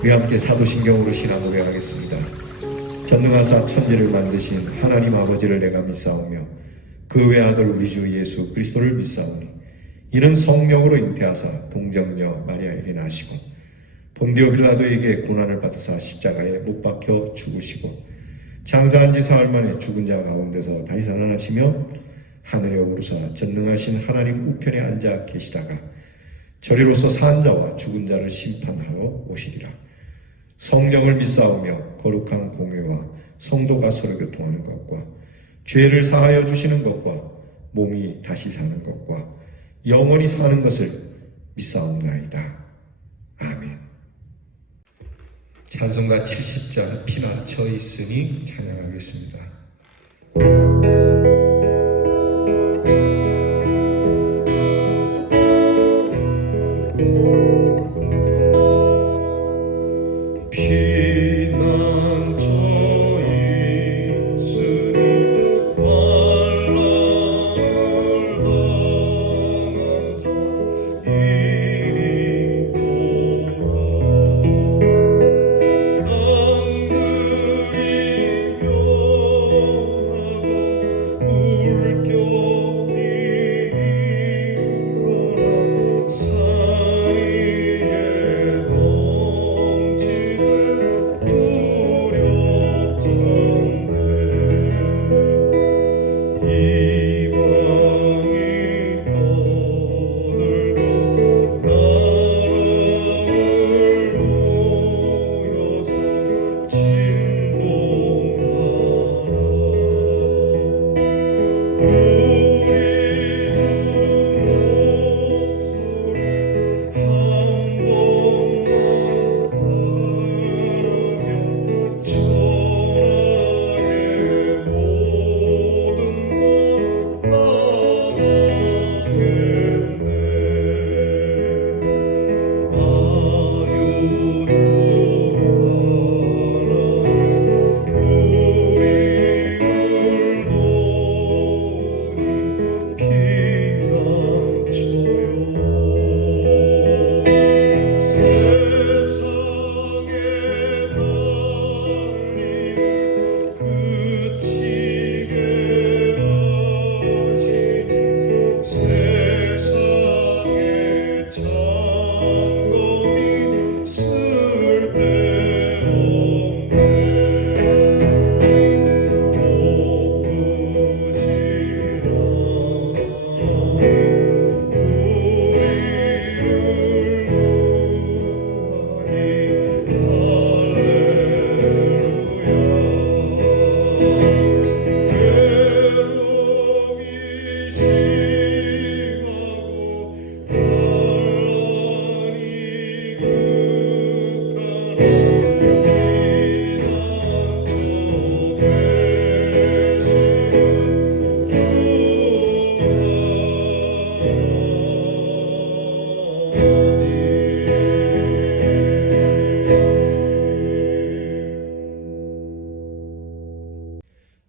우리 함께 사도신경으로 신앙 고백하겠습니다. 전능하사 천지를 만드신 하나님 아버지를 내가 믿사오며 그 외아들 우리 주 예수 그리스도를 믿사오니 이는 성령으로 잉태하사 동정녀 마리아에게 나시고 본디오 빌라도에게 고난을 받으사 십자가에 못 박혀 죽으시고 장사한 지 사흘 만에 죽은 자 가운데서 다시 살아나시며 하늘에 오르사 전능하신 하나님 우편에 앉아 계시다가 저리로서 산 자와 죽은 자를 심판하러 오시리라. 성령을 믿사오며 거룩한 공회와 성도가 서로 교통하는 것과 죄를 사하여 주시는 것과 몸이 다시 사는 것과 영원히 사는 것을 믿사옵나이다. 아멘. 찬송가 70장 피나 쳐 있으니 찬양하겠습니다.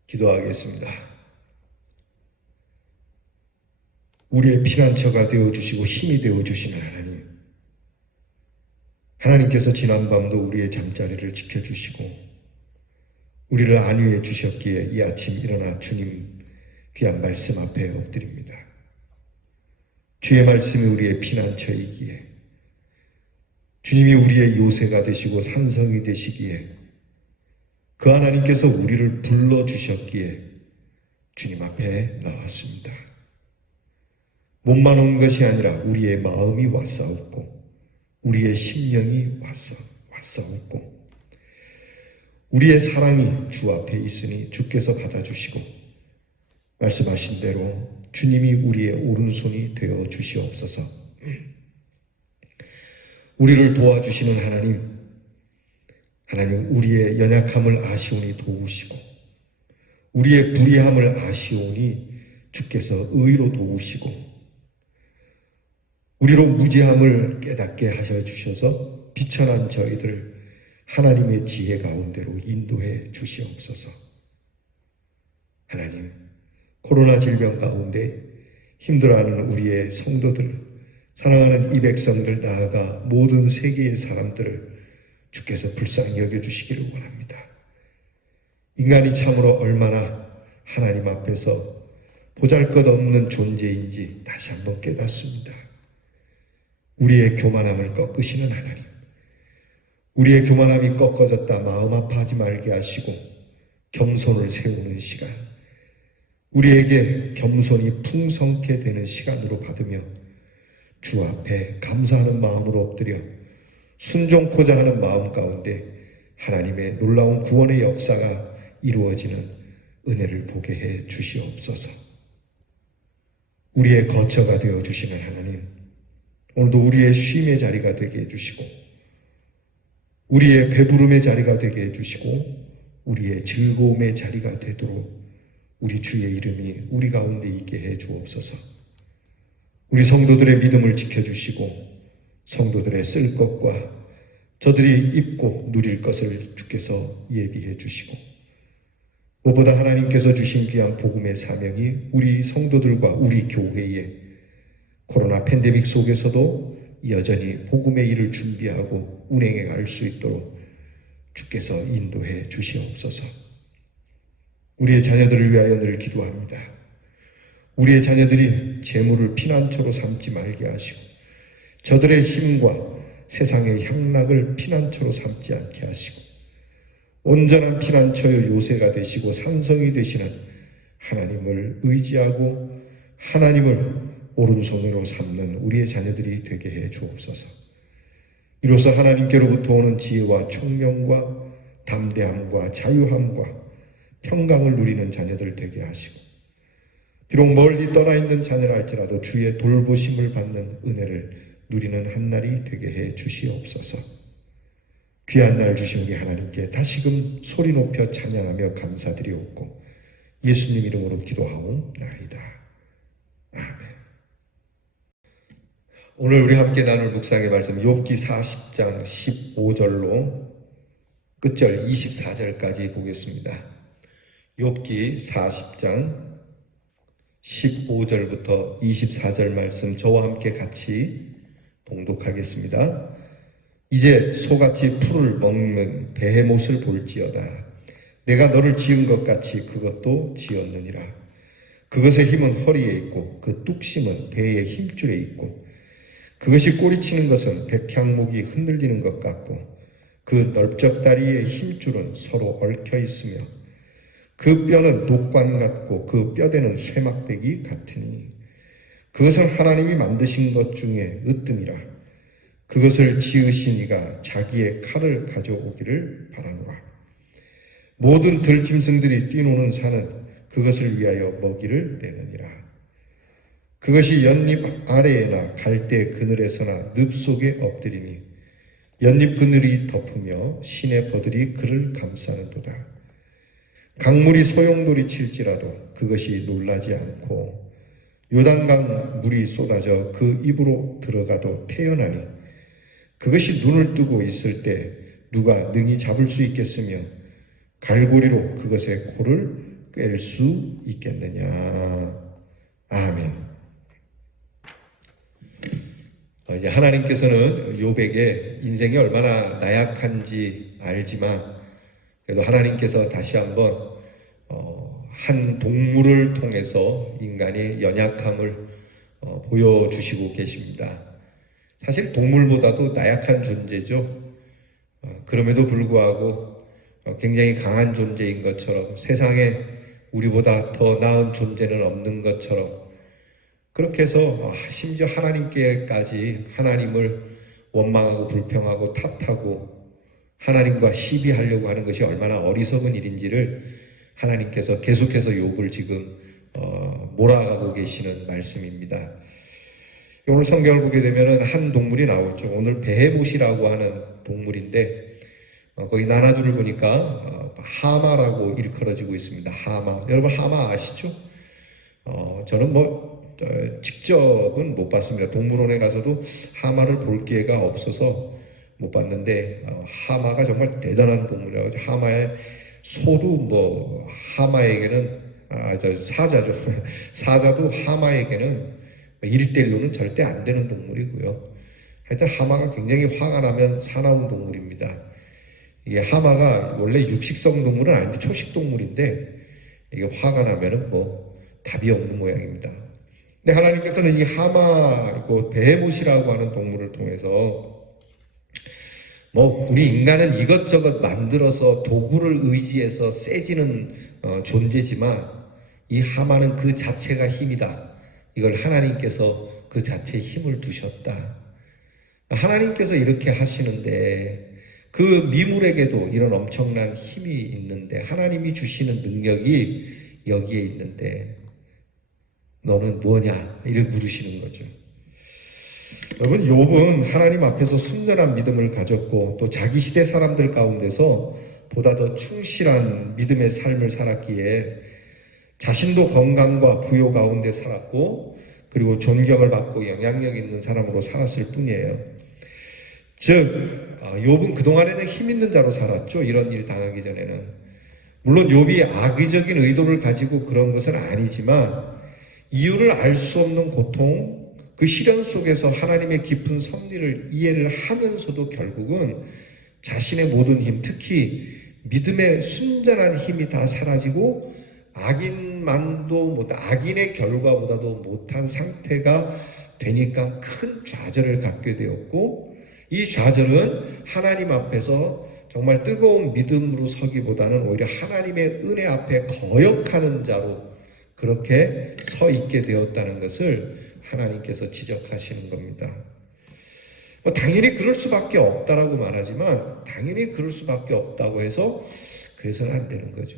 기도하겠습니다. 우리의 피난처가 되어주시고 힘이 되어주시는 하나님께서 지난밤도 우리의 잠자리를 지켜주시고 우리를 안위해 주셨기에 이 아침 일어나 주님 귀한 말씀 앞에 엎드립니다. 주의 말씀이 우리의 피난처이기에 주님이 우리의 요새가 되시고 산성이 되시기에 그 하나님께서 우리를 불러주셨기에 주님 앞에 나왔습니다. 몸만 온 것이 아니라 우리의 마음이 왔사옵고 우리의 심령이 왔사옵고 우리의 사랑이 주 앞에 있으니 주께서 받아주시고 말씀하신 대로 주님이 우리의 오른손이 되어 주시옵소서. 우리를 도와주시는 하나님 우리의 연약함을 아시오니 도우시고 우리의 불의함을 아시오니 주께서 의로 도우시고 우리로 무지함을 깨닫게 하셔 주셔서 비천한 저희들 하나님의 지혜 가운데로 인도해 주시옵소서. 하나님, 코로나 질병 가운데 힘들어하는 우리의 성도들, 사랑하는 이 백성들 나아가 모든 세계의 사람들을 주께서 불쌍히 여겨주시기를 원합니다. 인간이 참으로 얼마나 하나님 앞에서 보잘것없는 존재인지 다시 한번 깨닫습니다. 우리의 교만함을 꺾으시는 하나님, 우리의 교만함이 꺾어졌다 마음 아파하지 말게 하시고 겸손을 세우는 시간, 우리에게 겸손이 풍성케 되는 시간으로 받으며 주 앞에 감사하는 마음으로 엎드려 순종코자 하는 마음 가운데 하나님의 놀라운 구원의 역사가 이루어지는 은혜를 보게 해 주시옵소서. 우리의 거처가 되어 주시는 하나님, 오늘도 우리의 쉼의 자리가 되게 해주시고 우리의 배부름의 자리가 되게 해주시고 우리의 즐거움의 자리가 되도록 우리 주의 이름이 우리 가운데 있게 해 주옵소서. 우리 성도들의 믿음을 지켜주시고 성도들의 쓸 것과 저들이 입고 누릴 것을 주께서 예비해 주시고 무엇보다 하나님께서 주신 귀한 복음의 사명이 우리 성도들과 우리 교회에 코로나 팬데믹 속에서도 여전히 복음의 일을 준비하고 운행해 갈 수 있도록 주께서 인도해 주시옵소서. 우리의 자녀들을 위하여 늘 기도합니다. 우리의 자녀들이 재물을 피난처로 삼지 말게 하시고 저들의 힘과 세상의 향락을 피난처로 삼지 않게 하시고 온전한 피난처의 요새가 되시고 산성이 되시는 하나님을 의지하고 하나님을 오른손으로 삼는 우리의 자녀들이 되게 해 주옵소서. 이로써 하나님께로부터 오는 지혜와 총명과 담대함과 자유함과 평강을 누리는 자녀들 되게 하시고 비록 멀리 떠나 있는 자녀라 할지라도 주의 돌보심을 받는 은혜를 누리는 한날이 되게 해 주시옵소서. 귀한 날 주신 우리 하나님께 다시금 소리 높여 찬양하며 감사드리옵고 예수님 이름으로 기도하옵나이다. 아멘. 오늘 우리 함께 나눌 묵상의 말씀 욥기 40장 15절로 끝절 24절까지 보겠습니다. 욥기 40장 15절부터 24절 말씀 저와 함께 같이 봉독하겠습니다. 이제 소같이 풀을 먹는 베헤못을 볼지어다. 내가 너를 지은 것 같이 그것도 지었느니라. 그것의 힘은 허리에 있고 그 뚝심은 배의 힘줄에 있고 그것이 꼬리치는 것은 백향목이 흔들리는 것 같고 그 넓적다리의 힘줄은 서로 얽혀 있으며 그 뼈는 녹관 같고 그 뼈대는 쇠막대기 같으니 그것은 하나님이 만드신 것 중에 으뜸이라. 그것을 지으신 이가 자기의 칼을 가져오기를 바라노라. 모든 들짐승들이 뛰노는 산은 그것을 위하여 먹이를 내느니라. 그것이 연잎 아래에나 갈대 그늘에서나 늪 속에 엎드리니 연잎 그늘이 덮으며 시내 버들이 그를 감싸는도다. 강물이 소용돌이 칠지라도 그것이 놀라지 않고 요단강 물이 쏟아져 그 입으로 들어가도 태어나니 그것이 눈을 뜨고 있을 때 누가 능히 잡을 수 있겠으며 갈고리로 그것의 코를 꿰를 수 있겠느냐. 아멘. 이제 하나님께서는 욥에게 인생이 얼마나 나약한지 알지만 그래도 하나님께서 다시 한번 한 동물을 통해서 인간의 연약함을 보여주시고 계십니다. 사실 동물보다도 나약한 존재죠. 그럼에도 불구하고 굉장히 강한 존재인 것처럼 세상에 우리보다 더 나은 존재는 없는 것처럼 그렇게 해서 심지어 하나님께까지 하나님을 원망하고 불평하고 탓하고 하나님과 시비하려고 하는 것이 얼마나 어리석은 일인지를 하나님께서 계속해서 욥을 지금 몰아가고 계시는 말씀입니다. 오늘 성경을 보게 되면 한 동물이 나오죠. 오늘 베헤못이라고 하는 동물인데 거기 나나주를 보니까 하마라고 일컬어지고 있습니다. 하마. 여러분 하마 아시죠? 저는 직접은 못 봤습니다. 동물원에 가서도 하마를 볼 기회가 없어서 못 봤는데 하마가 정말 대단한 동물이라고. 하마의 소도 하마에게는 사자죠. 사자도 하마에게는 1대1로는 절대 안 되는 동물이고요. 하여튼 하마가 굉장히 화가 나면 사나운 동물입니다. 이게 하마가 원래 육식성 동물은 아닌데 초식 동물인데 이게 화가 나면은 뭐 답이 없는 모양입니다. 근데 하나님께서는 이 하마, 베헤못이라고 하는 동물을 통해서 뭐 우리 인간은 이것저것 만들어서 도구를 의지해서 세지는 존재지만 이 하마는 그 자체가 힘이다. 이걸 하나님께서 그 자체에 힘을 두셨다. 하나님께서 이렇게 하시는데 그 미물에게도 이런 엄청난 힘이 있는데 하나님이 주시는 능력이 여기에 있는데 너는 뭐냐? 이렇게 물으시는 거죠. 여러분, 욥은 하나님 앞에서 순전한 믿음을 가졌고 또 자기 시대 사람들 가운데서 보다 더 충실한 믿음의 삶을 살았기에 자신도 건강과 부요 가운데 살았고 그리고 존경을 받고 영향력 있는 사람으로 살았을 뿐이에요. 즉 욥은 그동안에는 힘 있는 자로 살았죠. 이런 일 당하기 전에는. 물론 욥이 악의적인 의도를 가지고 그런 것은 아니지만 이유를 알 수 없는 고통, 그 시련 속에서 하나님의 깊은 섭리를 이해를 하면서도 결국은 자신의 모든 힘, 특히 믿음의 순전한 힘이 다 사라지고 악인의 결과보다도 못한 상태가 되니까 큰 좌절을 갖게 되었고 이 좌절은 하나님 앞에서 정말 뜨거운 믿음으로 서기보다는 오히려 하나님의 은혜 앞에 거역하는 자로 그렇게 서 있게 되었다는 것을 하나님께서 지적하시는 겁니다. 당연히 그럴 수밖에 없다라고 말하지만 당연히 그럴 수밖에 없다고 해서 그래서는 안 되는 거죠.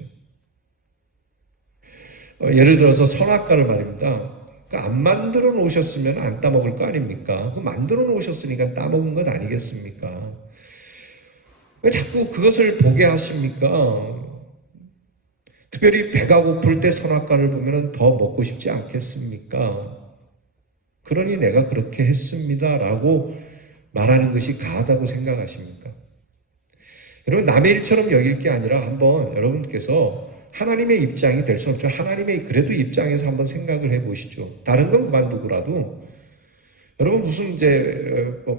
예를 들어서 선악과를 말입니다. 안 만들어 놓으셨으면 안 따먹을 거 아닙니까? 만들어 놓으셨으니까 따먹은 것 아니겠습니까? 왜 자꾸 그것을 보게 하십니까? 특별히 배가 고플 때 선악과를 보면 더 먹고 싶지 않겠습니까? 그러니 내가 그렇게 했습니다 라고 말하는 것이 가하다고 생각하십니까? 여러분, 남의 일처럼 여길 게 아니라 한번 여러분께서 하나님의 입장이 될 수 없죠. 하나님의 그래도 입장에서 한번 생각을 해보시죠. 다른 건 그만두고라도 여러분 무슨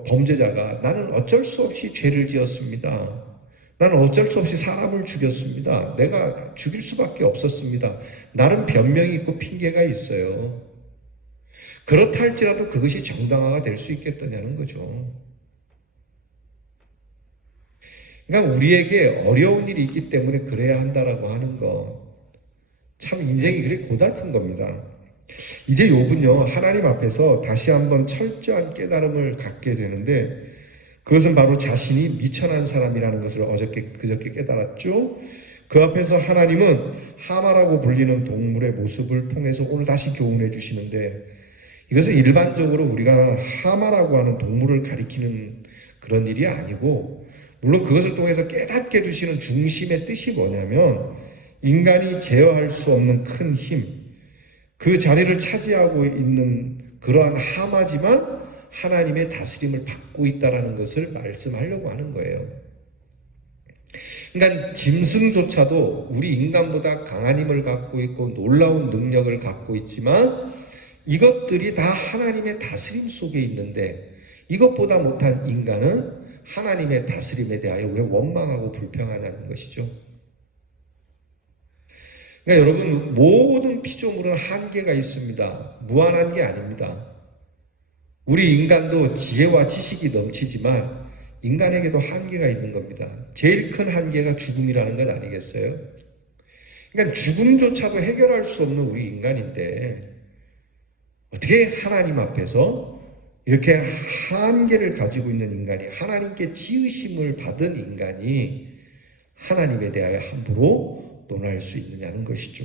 범죄자가 나는 어쩔 수 없이 죄를 지었습니다. 나는 어쩔 수 없이 사람을 죽였습니다. 내가 죽일 수밖에 없었습니다. 나름 변명이 있고 핑계가 있어요. 그렇다 할지라도 그것이 정당화가 될 수 있겠느냐는 거죠. 그러니까 우리에게 어려운 일이 있기 때문에 그래야 한다라고 하는 거 참 인생이 그렇게 고달픈 겁니다. 이제 욥은요 하나님 앞에서 다시 한번 철저한 깨달음을 갖게 되는데 그것은 바로 자신이 미천한 사람이라는 것을 그저께 깨달았죠. 그 앞에서 하나님은 하마라고 불리는 동물의 모습을 통해서 오늘 다시 교훈해 주시는데 이것은 일반적으로 우리가 하마라고 하는 동물을 가리키는 그런 일이 아니고 물론 그것을 통해서 깨닫게 해주시는 중심의 뜻이 뭐냐면 인간이 제어할 수 없는 큰 힘, 그 자리를 차지하고 있는 그러한 하마지만 하나님의 다스림을 받고 있다는 것을 말씀하려고 하는 거예요. 그러니까 짐승조차도 우리 인간보다 강한 힘을 갖고 있고 놀라운 능력을 갖고 있지만 이것들이 다 하나님의 다스림 속에 있는데 이것보다 못한 인간은 하나님의 다스림에 대하여 왜 원망하고 불평하냐는 것이죠. 그러니까 여러분 모든 피조물은 한계가 있습니다. 무한한 게 아닙니다. 우리 인간도 지혜와 지식이 넘치지만 인간에게도 한계가 있는 겁니다. 제일 큰 한계가 죽음이라는 것 아니겠어요? 그러니까 죽음조차도 해결할 수 없는 우리 인간인데 어떻게 하나님 앞에서 이렇게 한계를 가지고 있는 인간이 하나님께 지으심을 받은 인간이 하나님에 대하여 함부로 논할 수 있느냐는 것이죠.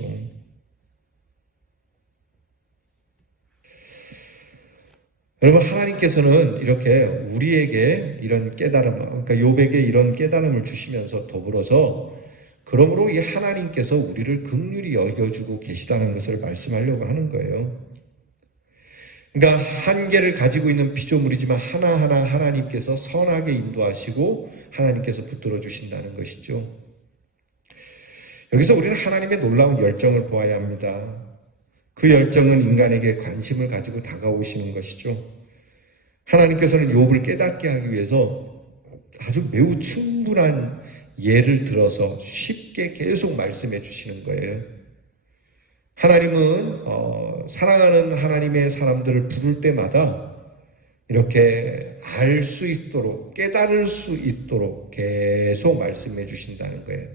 여러분 하나님께서는 이렇게 우리에게 이런 깨달음, 그러니까 욥에게 이런 깨달음을 주시면서 더불어서 그러므로 이 하나님께서 우리를 긍휼히 여겨주고 계시다는 것을 말씀하려고 하는 거예요. 그러니까 한계를 가지고 있는 피조물이지만 하나하나 하나님께서 선하게 인도하시고 하나님께서 붙들어 주신다는 것이죠. 여기서 우리는 하나님의 놀라운 열정을 보아야 합니다. 그 열정은 인간에게 관심을 가지고 다가오시는 것이죠. 하나님께서는 욥을 깨닫게 하기 위해서 아주 매우 충분한 예를 들어서 쉽게 계속 말씀해 주시는 거예요. 하나님은 사랑하는 하나님의 사람들을 부를 때마다 이렇게 알 수 있도록, 깨달을 수 있도록 계속 말씀해 주신다는 거예요.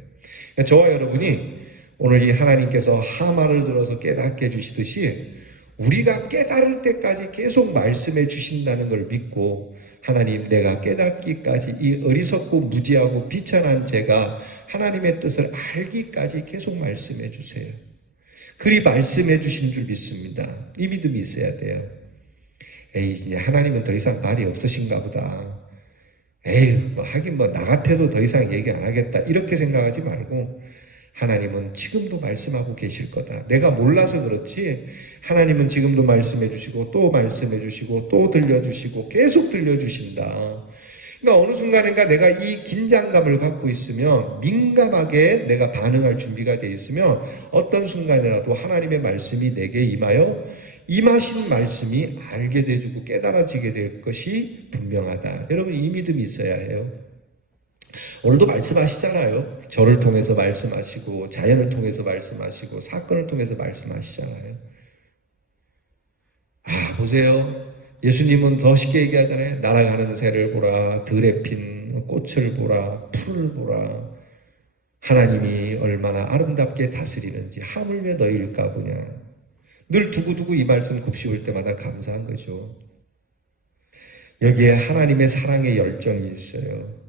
그러니까 저와 여러분이 오늘 이 하나님께서 하마를 들어서 깨닫게 해주시듯이 우리가 깨달을 때까지 계속 말씀해 주신다는 걸 믿고, 하나님, 내가 깨닫기까지 이 어리석고 무지하고 비천한 제가 하나님의 뜻을 알기까지 계속 말씀해 주세요. 그리 말씀해 주신 줄 믿습니다. 이 믿음이 있어야 돼요. 에이, 이제 하나님은 더 이상 말이 없으신가 보다. 에이, 하긴 나 같아도 더 이상 얘기 안 하겠다. 이렇게 생각하지 말고, 하나님은 지금도 말씀하고 계실 거다. 내가 몰라서 그렇지 하나님은 지금도 말씀해 주시고 또 말씀해 주시고 또 들려주시고 계속 들려주신다. 그러니까 어느 순간인가 내가 이 긴장감을 갖고 있으면, 민감하게 내가 반응할 준비가 돼 있으면 어떤 순간이라도 하나님의 말씀이 내게 임하신 말씀이 알게 돼주고 깨달아지게 될 것이 분명하다. 여러분, 이 믿음이 있어야 해요. 오늘도 말씀하시잖아요. 저를 통해서 말씀하시고 자연을 통해서 말씀하시고 사건을 통해서 말씀하시잖아요. 보세요. 예수님은 더 쉽게 얘기하잖아요. 날아가는 새를 보라, 들에 핀 꽃을 보라, 풀을 보라. 하나님이 얼마나 아름답게 다스리는지 하물며 너희일까 보냐. 늘 두고두고 이 말씀 곱씹을 때마다 감사한 거죠. 여기에 하나님의 사랑의 열정이 있어요.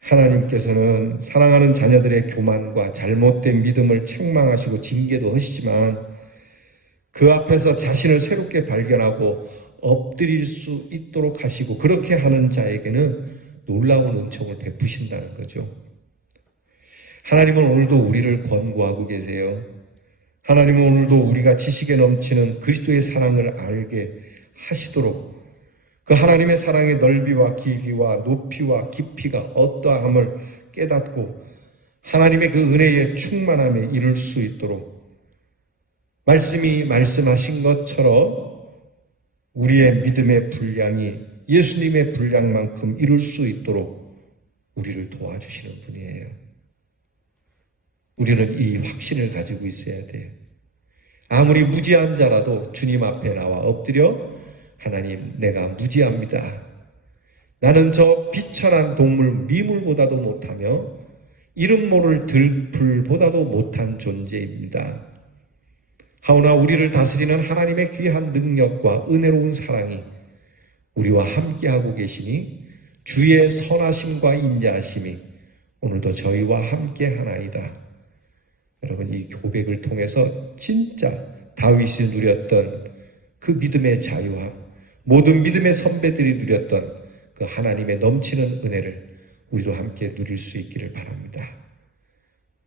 하나님께서는 사랑하는 자녀들의 교만과 잘못된 믿음을 책망하시고 징계도 하시지만, 그 앞에서 자신을 새롭게 발견하고 엎드릴 수 있도록 하시고, 그렇게 하는 자에게는 놀라운 은총을 베푸신다는 거죠. 하나님은 오늘도 우리를 권고하고 계세요. 하나님은 오늘도 우리가 지식에 넘치는 그리스도의 사랑을 알게 하시도록, 그 하나님의 사랑의 넓이와 길이와 높이와 깊이가 어떠함을 깨닫고 하나님의 그 은혜의 충만함에 이룰 수 있도록, 말씀이 말씀하신 것처럼 우리의 믿음의 분량이 예수님의 분량만큼 이룰 수 있도록 우리를 도와주시는 분이에요. 우리는 이 확신을 가지고 있어야 돼요. 아무리 무지한 자라도 주님 앞에 나와 엎드려, 하나님, 내가 무지합니다. 나는 저 비천한 동물 미물보다도 못하며 이름 모를 들풀보다도 못한 존재입니다. 하오나 우리를 다스리는 하나님의 귀한 능력과 은혜로운 사랑이 우리와 함께하고 계시니 주의 선하심과 인자하심이 오늘도 저희와 함께하나이다. 여러분, 이 고백을 통해서 진짜 다윗이 누렸던 그 믿음의 자유와 모든 믿음의 선배들이 누렸던 그 하나님의 넘치는 은혜를 우리도 함께 누릴 수 있기를 바랍니다.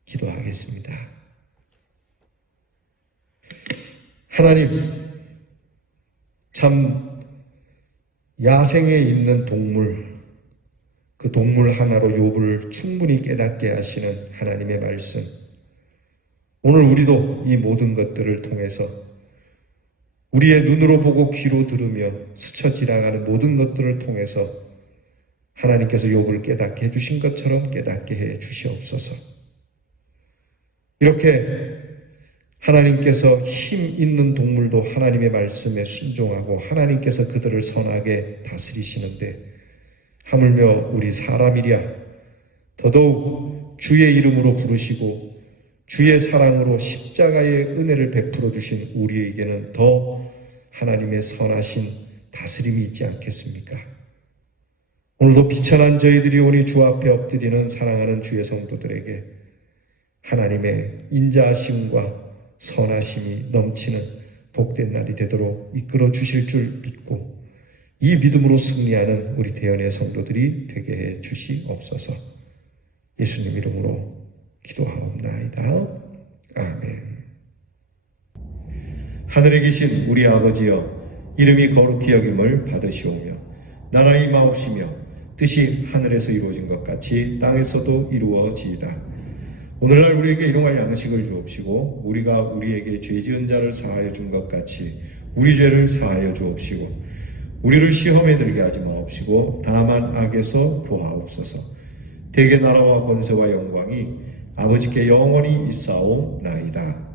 기도하겠습니다. 하나님, 참 야생에 있는 동물, 그 동물 하나로 욥을 충분히 깨닫게 하시는 하나님의 말씀, 오늘 우리도 이 모든 것들을 통해서 우리의 눈으로 보고 귀로 들으며 스쳐 지나가는 모든 것들을 통해서 하나님께서 욥을 깨닫게 해주신 것처럼 깨닫게 해 주시옵소서. 이렇게 하나님께서 힘 있는 동물도 하나님의 말씀에 순종하고 하나님께서 그들을 선하게 다스리시는데, 하물며 우리 사람이랴 더더욱 주의 이름으로 부르시고 주의 사랑으로 십자가의 은혜를 베풀어 주신 우리에게는 더 하나님의 선하신 다스림이 있지 않겠습니까? 오늘도 비천한 저희들이 오니 주 앞에 엎드리는 사랑하는 주의 성도들에게 하나님의 인자하심과 선하심이 넘치는 복된 날이 되도록 이끌어 주실 줄 믿고, 이 믿음으로 승리하는 우리 대연의 성도들이 되게 해 주시옵소서. 예수님 이름으로 기도하옵나이다. 아멘. 하늘에 계신 우리 아버지여, 이름이 거룩히 여김을 받으시오며 나라가 임하옵시며 뜻이 하늘에서 이루어진 것 같이 땅에서도 이루어지이다. 오늘날 우리에게 일용할 양식을 주옵시고 우리가 우리에게 죄 지은 자를 사하여 준 것 같이 우리 죄를 사하여 주옵시고 우리를 시험에 들게 하지 마옵시고 다만 악에서 구하옵소서. 대개 나라와 권세와 영광이 아버지께 영원히 있사옵나이다.